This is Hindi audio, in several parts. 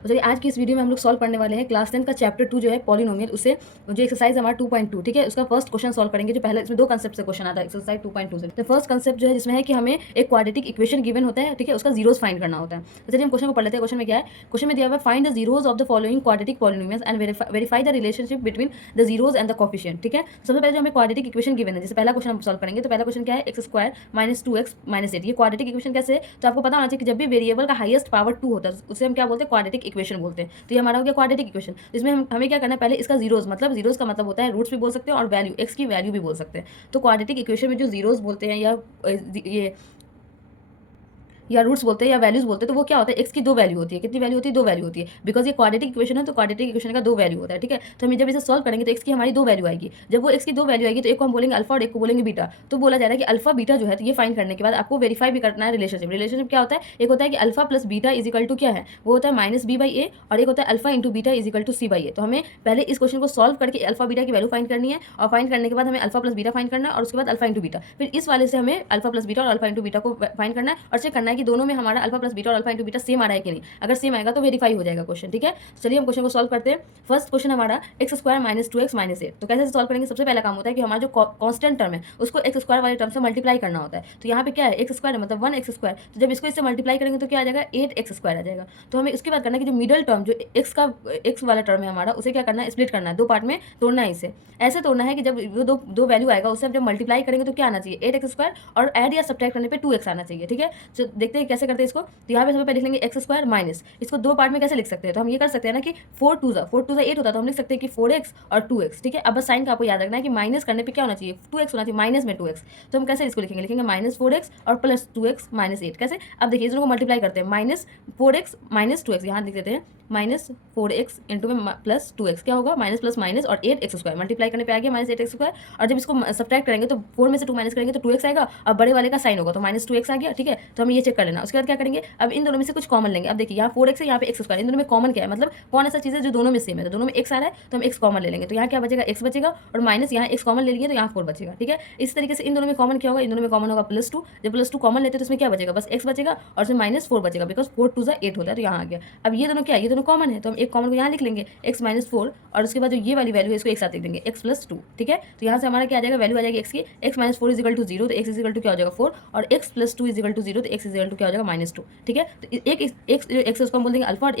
तो चलिए आज की इस वीडियो में हम लोग सॉल्व करने वाले हैं क्लास 10 का चैप्टर 2 जो है पॉलिनोमियल, उससे जो एक्सरसाइज हमारा 2.2 ठीक है, उसका फर्स्ट क्वेश्चन सॉल्व करेंगे। जो पहले इसमें दो कंसेप्ट से क्वेश्चन आता है एक्सरसाइज 2.2 से। तो फर्स्ट कंसेप्ट जो है जिसमें है कि हमें एक क्वाड्रेटिक इक्वेशन गिवन होता है, ठीक है, उसका जीरोस फाइंड करना होता है। तो चलिए हम क्वेश्चन को पढ़ लेते हैं। क्वेश्चन में क्या है? क्वेश्चन में दिया हुआ है find the zeros of the following quadratic polynomials and verify the relationship between the zeros and the coefficient. ठीक है, सबसे पहले जो हमें क्वाड्रेटिक इक्वेशन गिवन है, जैसे पहला क्वेश्चन हम सॉल्व करेंगे। तो पहला क्वेश्चन क्या है? X square minus 2x minus 8। ये क्वाड्रेटिक इक्वेशन कैसे है? तो आपको पता होना चाहिए कि जब भी वेरिएबल का हाईएस्ट पावर 2 होता है उसे हम क्या बोलते हैं? क्वाड्रेटिक इक्वेशन बोलते हैं। तो ये हमारा हो गया क्वाड्रेटिक इक्वेशन। इसमें हमें क्या करना है? पहले इसका जीरोस, मतलब जीरोस का मतलब होता है रूट्स भी बोल सकते हैं और वैल्यू, एक्स की वैल्यू भी बोल सकते हैं। तो क्वाड्रेटिक इक्वेशन में जो जीरोस बोलते हैं या रूट्स बोलते हैं या वैल्यूज बोलते हैं, तो वो क्या होता है? एक्स की दो वैल्यू होती है। कितनी वैल्यू होती है? दो वैल्यू होती है। बिकॉज ये क्वाड्रेटिक इक्वेशन है तो क्वाड्रेटिक इक्वेशन का दो वैल्यू होता है। ठीक है, तो हम जब इसे सॉल्व करेंगे तो एक्स की हमारी दो वैल्यू आएगी। जब वो एक्स की दो वैल्यू आएगी तो एक को हम बोलेंगे अल्फा और एक को बोलेंगे बीटा। तो बोला जा रहा है कि अल्फा बीटा जो है, तो ये फाइंड करने के बाद आपको वेरीफाई भी करना है रिलेशनशिप। रिलेशनशिप क्या होता है? एक होता है कि alpha plus beta is equal to क्या है? वो होता है माइनस बी बाई ए, और एक होता है alpha into beta is equal to C by A. तो हमें पहले इस क्वेश्चन को सॉल्व करके अल्फा बीटा की वैल्यू फाइंड करनी है, और फाइंड करने के बाद हमें अल्फा प्लस बीटा फाइंड करना है, और उसके बाद अल्फा इंटू बीटा। फिर इस वाले से हमें अल्फा प्लस बीटा और अल्फा इंटू बीटा को फाइंड करना है, और चेक करना है कि दोनों में हमारा अल्फा प्लस बीटा और अल्फा इंटू बीटा सेम आ रहा है कि नहीं। अगर सेम आएगा तो वेरीफाई हो जाएगा क्वेश्चन। ठीक है, चलिए हम क्वेश्चन को सॉल्व करते हैं। फर्स्ट क्वेश्चन हमारा x square minus 2x minus 8। तो कैसे सॉल्व करेंगे? सबसे पहला काम होता है कि हमारा जो कांस्टेंट टर्म है उसको एक्स स्क्वायर वाले टर्म से मल्टीप्लाई करना होता है। तो यहाँ पे क्या है? एक्स स्क्वायर मतलब 1x स्क्वायर। तो जब इसको इससे मल्टीप्लाई करेंगे तो क्या आ जाएगा? 8x स्क्वायर आ जाएगा। तो हमें उसके बाद करना है कि जो मिडल टर्म, जो एक्स वाला टर्म है हमारा, उसे क्या करना है? स्प्लिट करना है, दो पार्ट में तोड़ना है। इसे ऐसे तोड़ना है कि जब वो दो वैल्यू आएगा उससे जब मल्टीप्लाई करेंगे तो क्या आना चाहिए? 8x स्क्वायर, और ऐड या सब्ट्रैक्ट करने पे 2x आना चाहिए। ठीक है, तो देखते हैं कैसे करते हैं इसको। तो यहाँ पे सबसे पहले लिख लेंगे एक्स स्क्वायर माइनस, इसको दो पार्ट में कैसे लिख सकते हैं? तो हम ये कर सकते हैं ना कि 4 टू ज़ा 8 होता है, तो हम लिख सकते हैं कि 4x और 2x। ठीक है, अब बस साइन का आपको याद रखना है कि माइनस करने पे क्या होना चाहिए? 2x होना चाहिए, माइनस में 2x। तो हम कैसे इसको लिखेंगे माइनस 4x और प्लस 2x माइनस 8। कैसे? अब देखिए, इस दोनों को मल्टीप्लाई करते हैं, माइनस 4x माइनस 2x, यहाँ लिख देते हैं माइनस 4x इंटू में प्लस 2x। क्या होगा? माइनस प्लस माइनस और 8x स्क्वायर, मल्टीप्लाई करने पे आ गया माइनस 8x स्क्वायर। और जब इसको सब्ट्रैक्ट करेंगे तो 4 में से 2 माइनस करेंगे तो 2x आएगा, और बड़े वाले का साइन होगा तो माइनस 2x आ गया। ठीक है, तो हम ये चेक कर लेना। उसके बाद क्या करेंगे? अब इन दोनों में से कुछ कॉमन लेंगे। अब देखिए, यहाँ 4x है, यहाँ पे एक्स स्क्वायर, इन दोनों में कॉमन क्या है? मतलब कौन ऐसा चीज़ है जो दोनों में सेम है? तो दोनों में x आ रहा है तो हम x कॉमन ले लेंगे। तो यहाँ क्या बचेगा? x बचेगा, और माइनस यहाँ x कॉमन ले लिए तो यहाँ 4 बचेगा। ठीक है, इस तरीके से इन दोनों में कॉमन क्या होगा? इन दोनों में कॉमन होगा प्लस 2। जब प्लस 2 कॉमन लेते हैं तो इसमें क्या बचेगा? बस x बचेगा, और उसमें माइनस 4 बचेगा, बिकॉज 4 टू 8 होता है, तो यहाँ आ गया। अब ये दोनों क्या है? ये दोनों कॉमन है, तो हम एक कॉमन को यहाँ लिख लेंगे x माइनस 4, और उसके बाद जो ये वाली वैल्यू है इसको एक साथ लिख देंगे x प्लस 2। ठीक है, तो यहाँ से हमारा क्या आ जाएगा? वैल्यू आ जाएगी x की, x माइनस 4 इजिकल टू 0, तो x इजिकल टू क्या हो जाएगा? 4, और x प्लस 2 इजिकल टू 0, तो x इजिकल टू क्या हो जाएगा? माइनस 2। ठीक है, तो एक x उसको हम बोल देंगे अल्फा,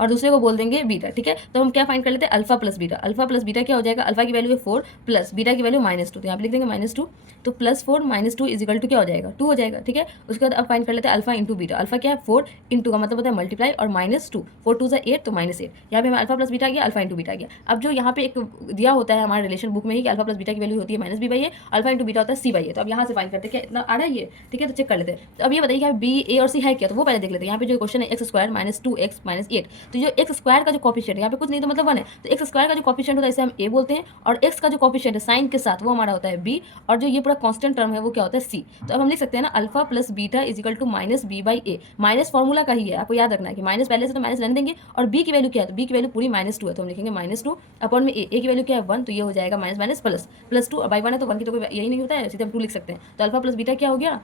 और दूसरे को बोल देंगे बीटा। ठीक है, तो हम क्या फाइंड कर लेते हैं? Alpha plus beta. Alpha plus beta क्या हो जाएगा? अल्फा की वैल्यू है 4 प्लस बीटा की वैल्यू माइनस 2, तो यहाँ पे लिख देंगे माइनस 2। तो प्लस 4 माइनस 2 इजिकल टू क्या हो जाएगा? 2 हो जाएगा। ठीक है, उसके बाद अब फाइंड कर लेते हैं अल्फा इंटू बीटा। अल्फा क्या है? 4 इंटू का मतलब होता है मल्टीप्लाई, और माइनस 2, 4 टू 8 तो माइनस 8। यहाँ पे हमें अल्फा प्लस बीटा आ गया, अल्फा इंटू बीटा आ गया। अब जो यहाँ पे एक दिया होता है हमारे रिलेशन बुक में ही कि अल्फा प्लस बीटा की वैल्यू होती है minus b by a, alpha into beta होता है सी बाई ए। तो अब यहाँ से फाइंड करते हैं क्या इतना आ रहा है ये। ठीक है, तो चेक कर लेते हैं। तो अब ये बताइए कि बी, ए और सी है क्या? तो वो पहले देख लेते हैं। यहाँ पे जो क्वेश्चन है x square minus 2x minus 8, तो जो एक्स स्क्वायर का जो कॉफिशिएंट यहाँ पे कुछ नहीं तो मतलब 1 है, तो एक्स स्क्वायर का जो कॉफिशिएंट होता है इसे हम a बोलते हैं, और x का जो कॉफिशिएंट है साइन के साथ वो हमारा होता है b, और जो ये पूरा कांस्टेंट टर्म है वो क्या होता है c। तो अब हम लिख सकते हैं ना alpha plus beta is equal to minus b by a. Minus formula का ही है, आपको याद रखना है कि माइनस पहले से तो माइनस रहने देंगे, और b की वैल्यू क्या है? तो b की वैल्यू पूरी माइनस 2 है, तो हम लिखेंगे माइनस 2 अपॉन में a की वैल्यू क्या है? 1, तो ये हो जाएगा माइनस माइनस प्लस प्लस 2, और बाई 1 है तो 1 की तो कोई यही नहीं होता है, सीधे हम 2 लिख सकते हैं। तो अल्फा प्लस बीटा क्या हो गया?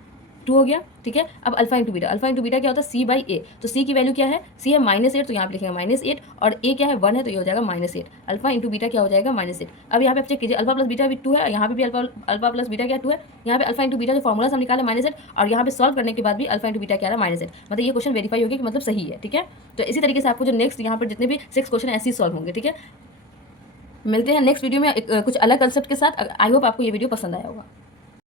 2 हो गया। ठीक है, अब alpha into beta. Alpha into beta क्या होता है? सी बाई ए। तो सी की वैल्यू क्या है? सी है माइनस 8, तो यहाँ पे लिखेंगे माइनस 8, और ए क्या है? 1 है, तो ये हो जाएगा माइनस 8। अल्फा इंटू बीटा क्या हो जाएगा? माइनस 8। अब यहाँ पे आप चेक कीजिए, अल्फा प्लस बीटा भी 2 है, यहाँ पे भी अल्फा प्लस बीटा क्या 2 है। यहाँ पे अल्फा इंटू बीटा जो फॉर्मूला हम निकाले माइनस 8, और यहाँ पे सॉल्व करने के बाद भी अल्फा इंटू बीटा क्या है? माइनस 8। मतलब ये क्वेश्चन वेरीफाई हो गया कि मतलब सही है। ठीक है, तो इसी तरीके से आपको जो नेक्स्ट यहाँ पर जितने भी 6 क्वेश्चन ऐसे ही सॉल्व होंगे। ठीक है, मिलते हैं नेक्स्ट वीडियो में कुछ अलग कंसेप्ट के साथ। आई होप आपको ये वीडियो पसंद आया होगा।